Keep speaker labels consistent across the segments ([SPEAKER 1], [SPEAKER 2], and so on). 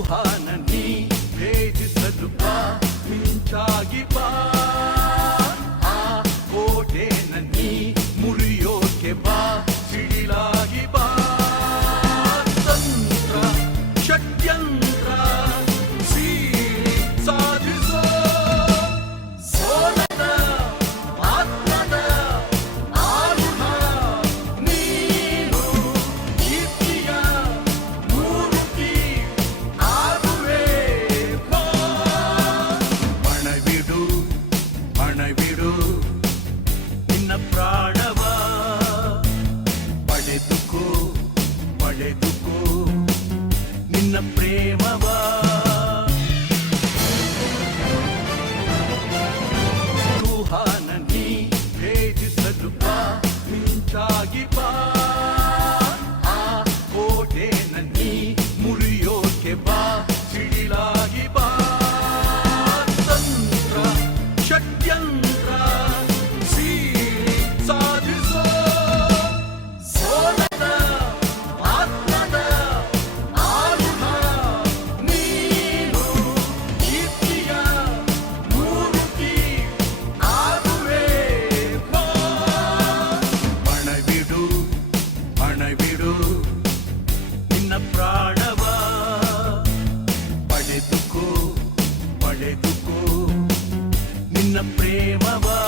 [SPEAKER 1] ಕುತೂಹಲನಿ ಭೇದಿಸಲು ಬಾ ಮಿಂಚಾಗಿ ಬಾ. ಆ ಕೋಟೆನನಿ ಮುರಿಯೋಕೆ ಬಾ ಸಿಡಿಲಾಗಿ ಬಾ. ತಂತ್ರ ಷಡ್ಯಂತ್ರ ప్రేమవా? తుహాన నీ తదుపా మించాగిపా ಪ್ರಾಣವಾ ಪಡೆದುಕೋ ಪಡೆದುಕೋ ನಿನ್ನ ಪ್ರೇಮವಾ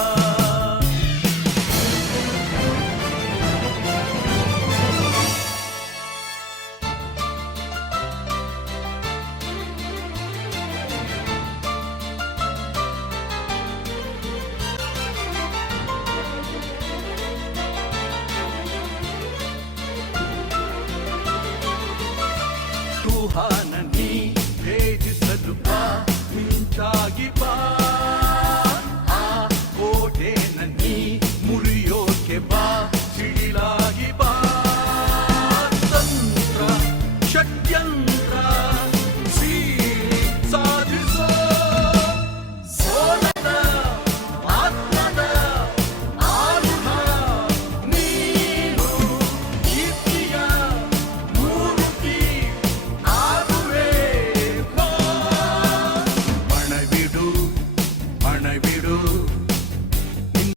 [SPEAKER 1] 不喊。